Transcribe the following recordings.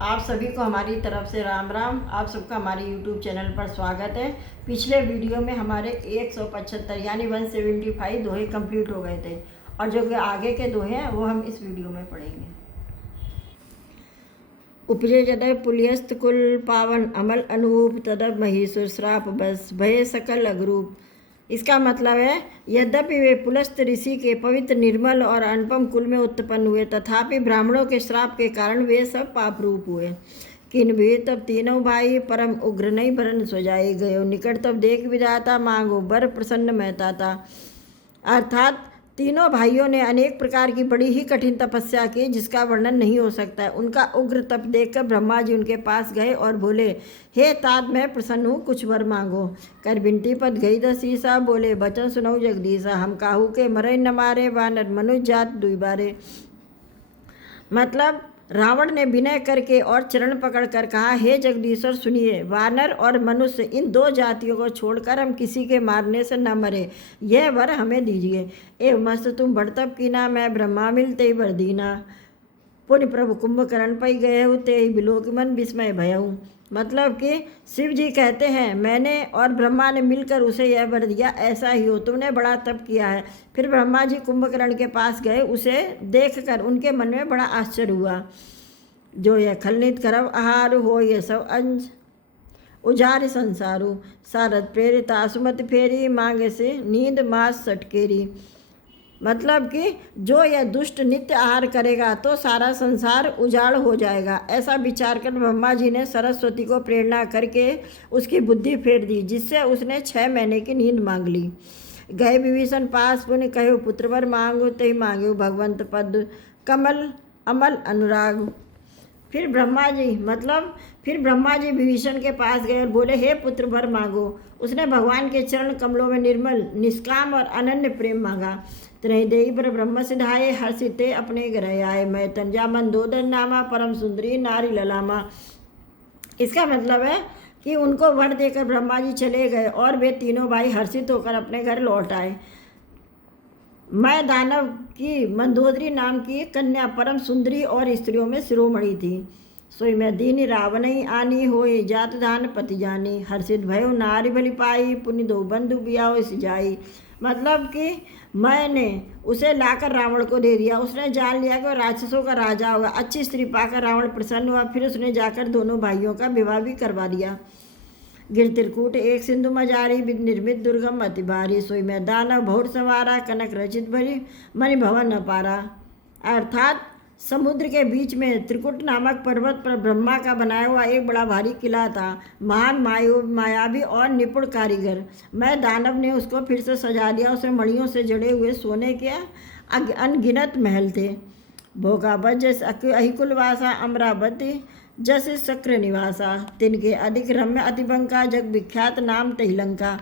आप सभी को हमारी तरफ से राम राम। आप सबका हमारे YouTube चैनल पर स्वागत है। पिछले वीडियो में हमारे 175 यानी 175 दोहे कंप्लीट हो गए थे और जो आगे के दोहे हैं वो हम इस वीडियो में पढ़ेंगे। उपजे जदय पुलियस्त कुल पावन अमल अनूप तदब महीसुर श्राप बस भय सकल अगरूप। इसका मतलब है, यद्यपि वे पुलस्त ऋषि के पवित्र निर्मल और अनुपम कुल में उत्पन्न हुए, तथापि ब्राह्मणों के श्राप के कारण वे सब पाप रूप हुए। किन भी तब तीनों भाई परम उग्र नहीं भरन सुजाई गयो, निकट तब देख विधाता मांगो बर प्रसन्न महताता। अर्थात तीनों भाइयों ने अनेक प्रकार की बड़ी ही कठिन तपस्या की जिसका वर्णन नहीं हो सकता है। उनका उग्र तप देखकर ब्रह्मा जी उनके पास गए और बोले, हे तात मैं प्रसन्न हूँ, कुछ वर मांगो। कर बिनती पद गई दसीसा, बोले बचन सुनऊ जगदीसा। हम काहू के मरे न मारे, वानर मनुष्य जात दुई बारे। मतलब रावण ने विनय करके और चरण पकड़कर कहा, हे जगदीश्वर सुनिए, वानर और मनुष्य इन दो जातियों को छोड़कर हम किसी के मारने से न मरे, यह वर हमें दीजिए। एवं मस्त तुम बड़तप कीना, मैं ब्रह्मा मिलते ही वर दीना। पुण्य प्रभु कुंभकर्ण पै गए ते ही बिलोक मन विस्मय भयऊ। मतलब कि शिव जी कहते हैं, मैंने और ब्रह्मा ने मिलकर उसे यह वर दिया, ऐसा ही हो, तुमने बड़ा तप किया है। फिर ब्रह्मा जी कुंभकर्ण के पास गए, उसे देखकर उनके मन में बड़ा आश्चर्य हुआ। जो यह खलनित करव आहार हो, ये सब अंज उजारि संसारू। सारद प्रेरित आसुमति फेरी, मांगे से नींद मास सटकेरी। मतलब कि जो यह दुष्ट नित्य आहार करेगा तो सारा संसार उजाड़ हो जाएगा। ऐसा विचार कर ब्रह्मा जी ने सरस्वती को प्रेरणा करके उसकी बुद्धि फेर दी, जिससे उसने 6 महीने की नींद मांग ली। गए विभीषण पास पुण्य कहो, पुत्रवर मांगो ते मांगो भगवंत पद कमल अमल अनुराग। फिर ब्रह्मा जी विभीषण के पास गए और बोले, हे पुत्र वर मांगो। उसने भगवान के चरण कमलों में निर्मल निष्काम और अनन्य प्रेम मांगा। त्रय देई पर ब्रह्म सिधाए, हर्षिते अपने ग्रह आए। मैं तंजा मंदोदर नामा, परम सुंदरी नारी ललामा। इसका मतलब है कि उनको वर देकर ब्रह्मा जी चले गए और वे तीनों भाई हर्षित होकर अपने घर लौट आए। मैं दानव की मंदोदरी नाम की कन्या परम सुंदरी और स्त्रियों में शिरोमणि थी। सोई मैं दीनी रावण ही आनी, होए जात धान पति जानी। हर्षित भयो नारी बलि पाई, पुण्य दो बंधु बियाओ सिजाई। मतलब कि मैंने उसे लाकर रावण को दे दिया। उसने जान लिया कि वह राक्षसों का राजा होगा। अच्छी स्त्री पाकर रावण प्रसन्न हुआ। फिर उसने जाकर दोनों भाइयों का विवाह भी करवा दिया। गिर त्रिकूट एक सिंधु मजारी, विद निर्मित दुर्गम अति भारी। सोई मैं दानव भौर सवारा, कनक रचित भरी मणि भवन न पारा। अर्थात समुद्र के बीच में त्रिकुट नामक पर्वत पर ब्रह्मा का बनाया हुआ एक बड़ा भारी किला था। महान मायावी और निपुण कारीगर। मैं दानव ने उसको फिर से सजा दिया। उसे मणियों से जड़े हुए सोने के अनगिनत महल थे। भोगावत जैसे अहिकुलवासा, अमरावती जैसे शक्र निवासा। तिनके अधिक रम्य अतिबंका, जग विख्यात नाम तहिलंका।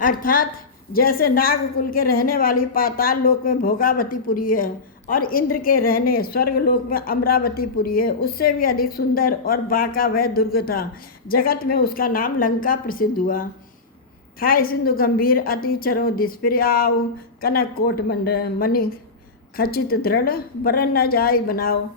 अर्थात जैसे नागकुल के रहने वाली पाताल लोक में भोगावतीपुरी है और इंद्र के रहने स्वर्ग लोक में अमरावतीपुरी है, उससे भी अधिक सुंदर और बाका वह दुर्ग था। जगत में उसका नाम लंका प्रसिद्ध हुआ। खाए सिंधु गंभीर अति चरो दिस्पिर आओ, कनक कोट मणि खचित दृढ़ बरन न जाय बनाओ।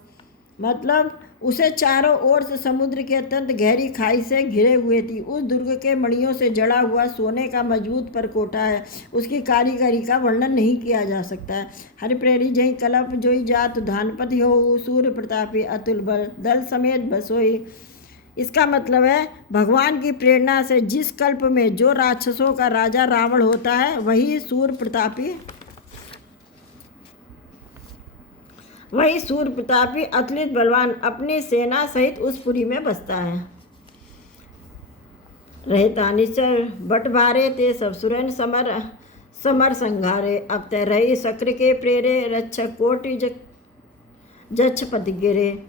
मतलब उसे चारों ओर से समुद्र की अत्यंत गहरी खाई से घिरे हुए थी। उस दुर्ग के मणियों से जड़ा हुआ सोने का मजबूत परकोटा है। उसकी कारीगरी का वर्णन नहीं किया जा सकता है। हरि प्रेरी जही कलप जोई जात धानपति हो, सूर्य प्रतापी अतुल बल दल समेत बसोई। इसका मतलब है, भगवान की प्रेरणा से जिस कल्प में जो राक्षसों का राजा रावण होता है, वही सूर्य प्रतापी अतुलित बलवान अपनी सेना सहित उस पुरी में बसता है। रहता निश्चर बट भारे, ते सब सुरन समर संघारे। अब तय रही शक्र के प्रेरे, रक्षक कोटि जक्ष पति गिरे।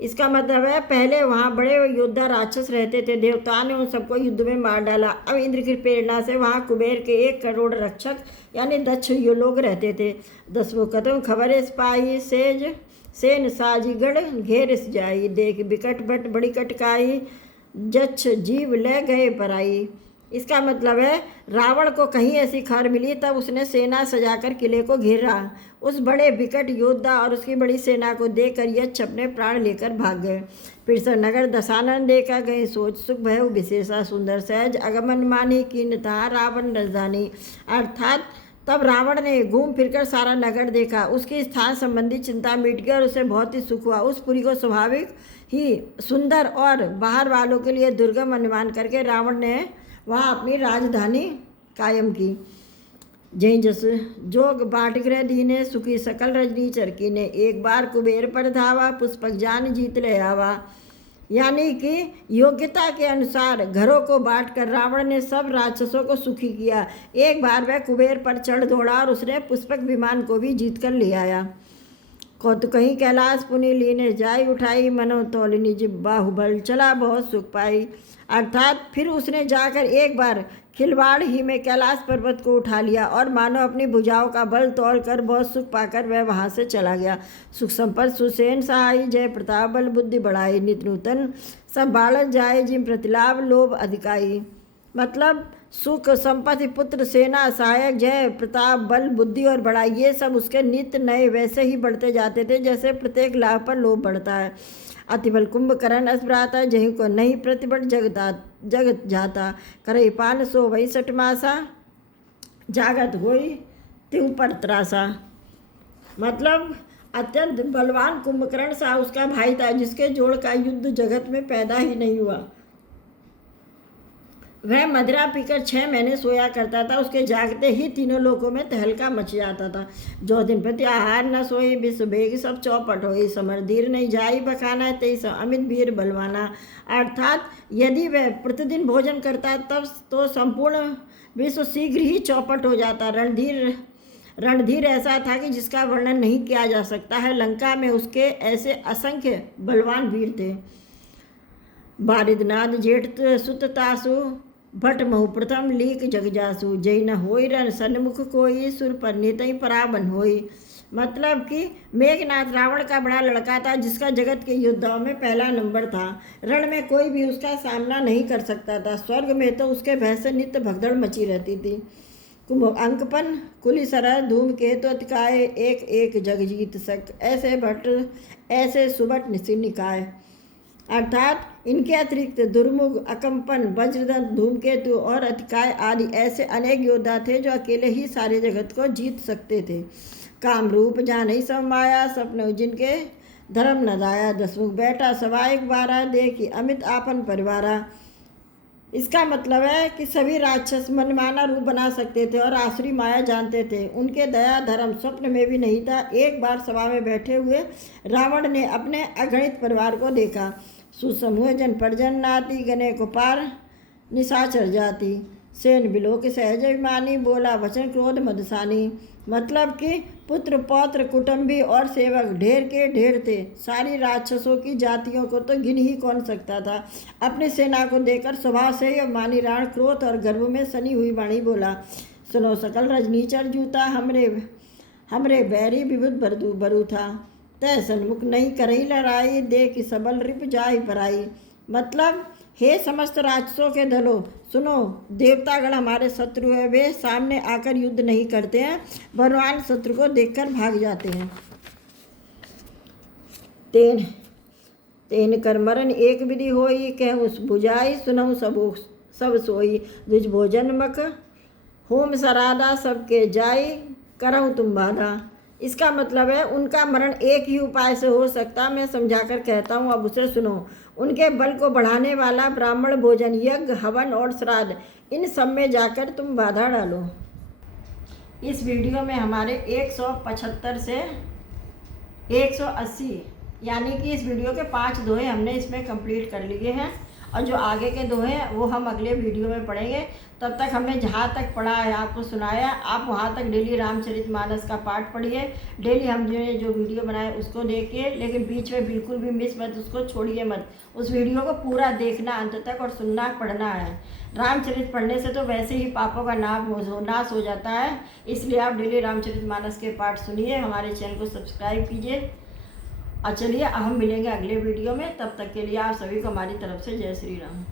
इसका मतलब है, पहले वहाँ बड़े योद्धा राक्षस रहते थे। देवताओं ने उन सबको युद्ध में मार डाला। अब इंद्र की प्रेरणा से वहाँ कुबेर के 1 करोड़ रक्षक यानी दक्ष लोग रहते थे। 10 कदम खबर सिपाही, सेन साजीगढ़ घेर जाई। देख बिकट बट बड़ी कटकाई, जच्छ जीव ले गए पराई। इसका मतलब है रावण को कहीं ऐसी खबर मिली तब उसने सेना सजाकर किले को घेरा। उस बड़े विकट योद्धा और उसकी बड़ी सेना को देखकर यक्ष अपने प्राण लेकर भाग गए। फिर से नगर दशानन देखा गए सोच सुख भय विशेषा सुंदर सहज अगमन मानी कीन तहा रावण राजधानी। अर्थात तब रावण ने घूम फिरकर सारा नगर देखा, उसकी स्थान संबंधी चिंता मिट गई और उसे बहुत ही सुख हुआ। उस पुरी को स्वाभाविक ही सुंदर और बाहर वालों के लिए दुर्गम अनुमान करके रावण ने वहाँ अपनी राजधानी कायम की। जय जस जोग बाट गृह दीने सुखी सकल रजनी चरकी ने एक बार कुबेर पर धावा पुष्पक जान जीत ले आवा। यानी कि योग्यता के अनुसार घरों को बांटकर रावण ने सब राक्षसों को सुखी किया। एक बार वह कुबेर पर चढ़ दौड़ा और उसने पुष्पक विमान को भी जीत कर ले आया। कौतु कहीं कैलाश पुनि लीने जाई उठाई मनो तौलिनी जिब बाहुबल चला बहुत सुख पाई। अर्थात फिर उसने जाकर एक बार खिलवाड़ ही में कैलाश पर्वत को उठा लिया और मानो अपनी भुजाओं का बल तोड़ कर बहुत सुख पाकर वह वहाँ से चला गया। सुख संपद सुसेन सहाय जय प्रताप बल बुद्धि बढ़ाई नित नूतन सब बाढ़ जाए जिम प्रतिलाभ लोभ अधिकाई। मतलब सुख संपत्ति पुत्र सेना सहायक जय प्रताप बल बुद्धि और बड़ाई ये सब उसके नित्य नए वैसे ही बढ़ते जाते थे जैसे प्रत्येक लाभ पर लोभ बढ़ता है। अतिबल कुंभकर्ण अस्भ्राता जहीं को नहीं प्रतिबल जगत जाता करई पान सो वही सठ मासा जागत होई त्यों पर त्रासा। मतलब अत्यंत बलवान कुंभकर्ण सा उसका भाई था जिसके जोड़ का युद्ध जगत में पैदा ही नहीं हुआ। वह मदिरा पीकर 6 महीने सोया करता था, उसके जागते ही तीनों लोकों में तहलका मच जाता था। जो दिन प्रति आहार न सोई विश्व बेग सब चौपट होई समर धीर नहीं जाई बखाना तेईस अमित वीर बलवाना। अर्थात यदि वह प्रतिदिन भोजन करता तब तो संपूर्ण विश्व शीघ्र ही चौपट हो जाता। रणधीर ऐसा था कि जिसका वर्णन नहीं किया जा सकता है। लंका में उसके ऐसे असंख्य बलवान वीर थे। बारिदनाद जेठ सुत तासु भट महु प्रथम लीक जगजासु जय न होई रण सन्मुख कोई सुर पर नितई पराबन होई। मतलब कि मेघनाथ रावण का बड़ा लड़का था जिसका जगत के योद्धाओं में पहला नंबर था। रण में कोई भी उसका सामना नहीं कर सकता था। स्वर्ग में तो उसके भय से नित्य भगदड़ मची रहती थी। कुंभ अंकपन कुली सरह धूम केतु अतिकाय एक एक जगजीत सक ऐसे भट्ट ऐसे सुबट निकाय। अर्थात इनके अतिरिक्त दुर्मुख अकंपन वज्रदंत धूमकेतु और अतिकाय आदि ऐसे अनेक योद्धा थे जो अकेले ही सारे जगत को जीत सकते थे। काम रूप जान ही सब माया सपने जिनके धर्म न दाया दसमुख बैठा सवाएक बारह देखी अमित आपन परिवारा। इसका मतलब है कि सभी राक्षस मनमाना रूप बना सकते थे और आसुरी माया जानते थे। उनके दया धर्म स्वप्न में भी नहीं था। एक बार सभा में बैठे हुए रावण ने अपने अगणित परिवार को देखा। सुसमूह जन परजन नाती गने को पार निशाचर जाति सेन बिलोक सहज अभिमानी बोला वचन क्रोध मदसानी। मतलब कि पुत्र पौत्र कुटुंबी और सेवक ढेर के ढेर थे। सारी राक्षसों की जातियों को तो गिन ही कौन सकता था। अपनी सेना को देखकर स्वभाव से ही अभिमानी राण क्रोध और गर्व में सनी हुई वाणी बोला सुनो सकल रजनीचर जूता हमरे बैरी विभुत बरु था तय सन्मुख नहीं करही लड़ाई दे कि सबल रिप जाई पराई। मतलब हे समस्त राक्षसों के दलों सुनो, देवतागण हमारे शत्रु है। वे सामने आकर युद्ध नहीं करते हैं, बलवान शत्रु को देखकर भाग जाते हैं। तेन कर मरण एक विधि होई कहूँ बुझाई सुनहु सब सोई द्विज भोजन मक होम सराधा सबके जाई करहु तुम बाधा। इसका मतलब है उनका मरण एक ही उपाय से हो सकता। मैं समझाकर कहता हूँ, अब उसे सुनो। उनके बल को बढ़ाने वाला ब्राह्मण भोजन यज्ञ हवन और श्राद्ध इन सब में जाकर तुम बाधा डालो। इस वीडियो में हमारे 175 से 180 यानी कि इस वीडियो के 5 दोहे हमने इसमें कंप्लीट कर लिए हैं और जो आगे के दोहे हैं वो हम अगले वीडियो में पढ़ेंगे। तब तक हमने जहाँ तक पढ़ा है आपको सुनाया, आप वहाँ तक डेली रामचरितमानस का पाठ पढ़िए। डेली हमने जो वीडियो बनाए उसको देखिए, लेकिन बीच में बिल्कुल भी मिस मत, उसको छोड़िए मत। उस वीडियो को पूरा देखना अंत तक और सुनना पढ़ना है। रामचरित पढ़ने से तो वैसे ही पापों का नाश हो जाता है, इसलिए आप डेली रामचरितमानस के पाठ सुनिए। हमारे चैनल को सब्सक्राइब कीजिए और चलिए हम मिलेंगे अगले वीडियो में। तब तक के लिए आप सभी को हमारी तरफ से जय श्री राम।